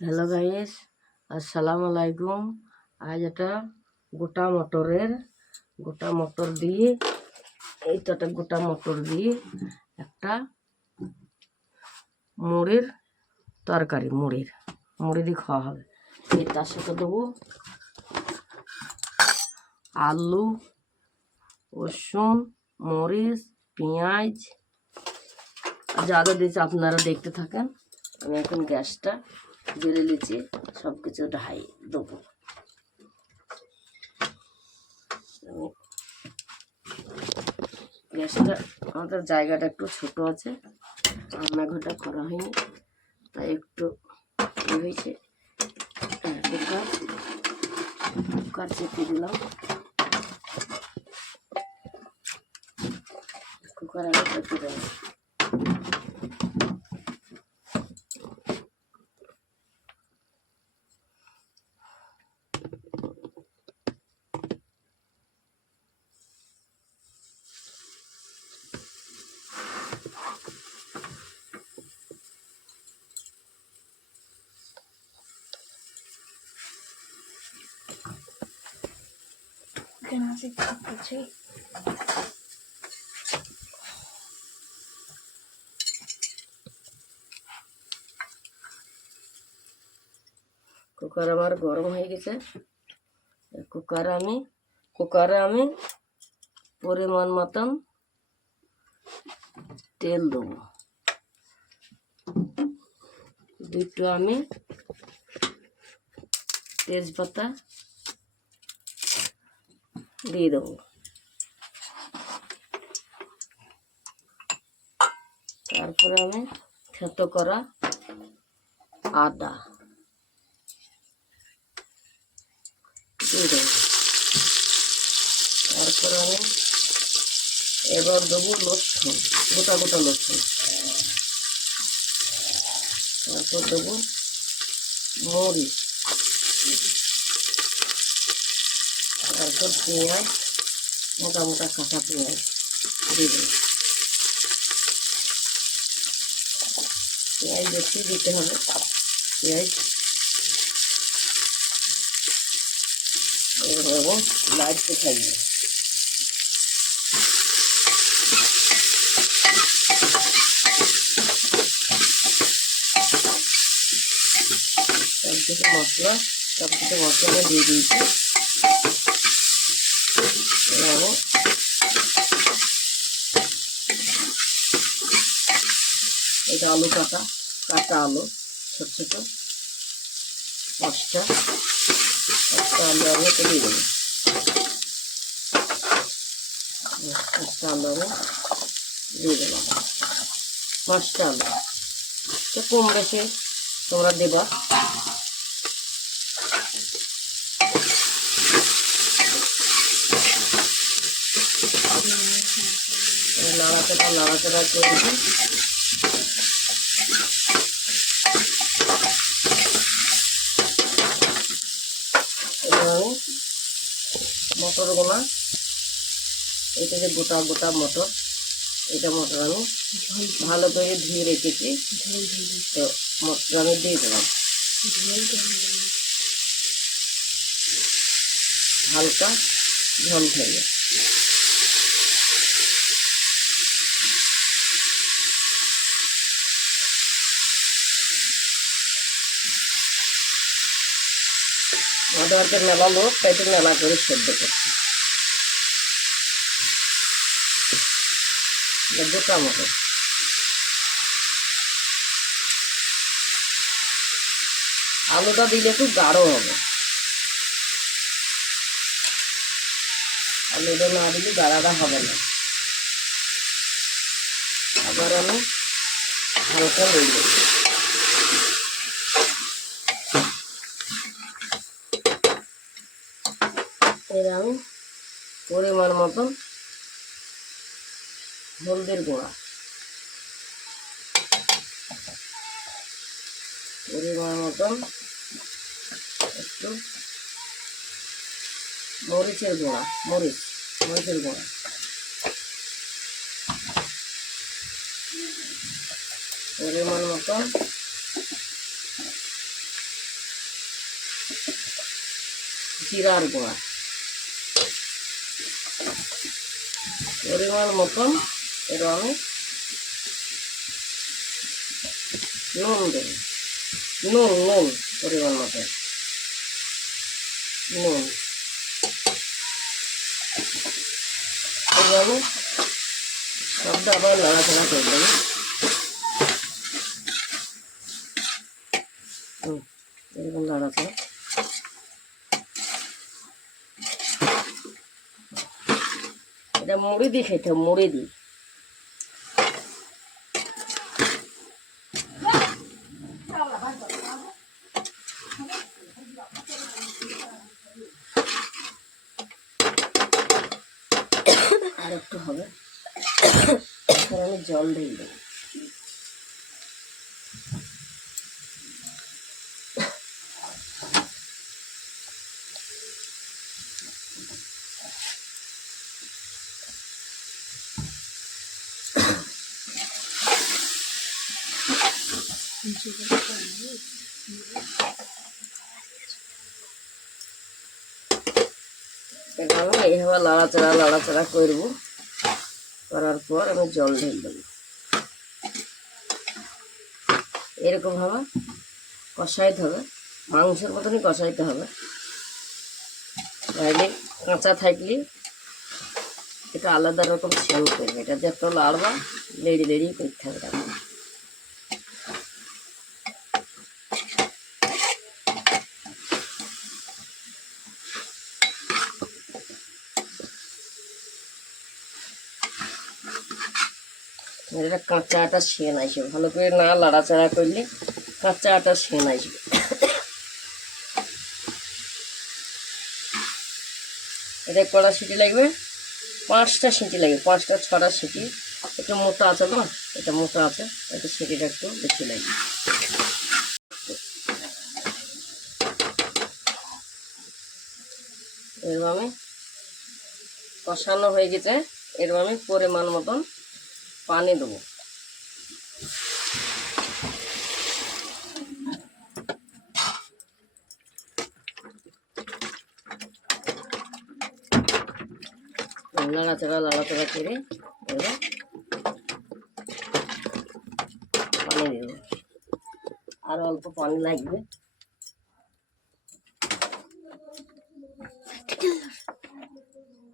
Hello guys, আসসালামু আলাইকুম। আজ এটা গোটা মটরের, গোটা মটর দিয়ে এইটাতে গোটা মটর দিয়ে একটা মুড়ির তরকারি, মুড়ির, মুড়ি দিয়ে খাওয়া হবে। এই তার সাথে দেবো আলু, রসুন, মরিচ, পেঁয়াজ। যা দিয়েছে আপনারা দেখতে থাকেন। আমি এখন গ্যাসটা জেলে নিচ্ছি সব কিছু ঢাই দেবো। গ্যাসটা আমাদের জায়গাটা একটু ছোট আছে রান্নাঘরটা করা হয়নি তাই একটু ইয়ে হয়েছে। হ্যাঁ, কুকার কুকার চেপে দিলাম। কুকার আগে চেপে দিলাম। Can I see the tree? Cooker আমার গরম হয়ে গেছে কুকারে আমি কুকারে আমি পরিমাণ মতন তেল দেবো দুটো আমি তেজপাতা দিয়ে দেবো। তারপরে আমি থেতো করা আদা দিয়ে দেবো। তারপরে আমি এবার দেবো লসুন, গোটা গোটা লসুন। তারপর দেবো মরিচ। তারপর পেঁয়াজ, মোটা মোটা কাঁচা পেঁয়াজ দেবো। পেঁয়াজ বেশি দিতে হবে পেঁয়াজ এবং লাইটকে থাকবে। সব কিছু মশলা সব কিছু মশলা দিয়ে দিয়েছি এবং এটা আলু কাটা কাটা আলু, ছোট ছোট, পাঁচটা পাঁচটা আলু আমি এটা দিয়ে দেবো। পাঁচটা আলু আমি দিয়ে দিলাম পাঁচটা আলু। তো কম বেশি তোমরা দেবা। নাড়াচাড়া নাড়াচাড়া করে দিই এবার আমি মটর গোনা এটা যে গোটা গোটা মটর এটা মটর আমি ভালো করে ধুয়ে রেখেছি। তো মটর আমি দিয়ে দিলাম। হালকা ঝোল খেয়ে আমাদের বাড়িতে মেলা লোক, তাই তো মেলা করে সেদ্ধ করছে। গোটা মতো আলুটা দিলে একটু গাঢ় হবে। আলুটা না দিলে গাঢ়াটা হবে না। আবার আমি হালকা লই দেবো এর আমি পরিমাণ মতন হলদের গুঁড়া। পরিমাণ মতন একটু মরিচের গুঁড়া, মরিচ, মরিচের গুঁড়া। পরিমাণ মতন জিরার গুঁড়া। পরিমাণ মতন এর আমি নুন দেব নুন নুন পরিমাণ মতন। নুন। এইভাবে সবটা আবার নাড়াচাড়া করে দেবো। হুম, এরকম নাড়াচাড়া। এটা মুড়ি দিয়ে খেতে মুড়ি দিই আর একটু হবে। জল দিয়ে দেবো। এখন এইভাবে লাড়াচাড়া লাড়াচাড়া করব। করার পর আমি জল ঢেলে দেবো। এরকম ভাবে কষাইতে হবে। মাংসের মতনই কষাইতে হবে। নাহলে কাঁচা থাকলে এটা আলাদা রকম সেল করবে। এটা যে একটা লাড়বা, লেড়ি লেড়ি করতে হবে এটা কাঁচা আটা সেন আসবে। ভালো করে না লাড়াচাড়া করলে কাঁচা আটা সেন আসবে। এটা কড়া সিটি লাগবে? পাঁচটা সিটি লাগবে, পাঁচটা, ছটা সিটি। একটু মোটা আছে না এটা মোটা আছে একটু সিটিটা একটু বেশি লাগবে। আমি কষানো হয়ে গেছে আমি পরিমাণ মতন পানি দেবো নাড়াচাড়া নাড়াচাড়া করে এবার পানি দেব আর অল্প পানি লাগবে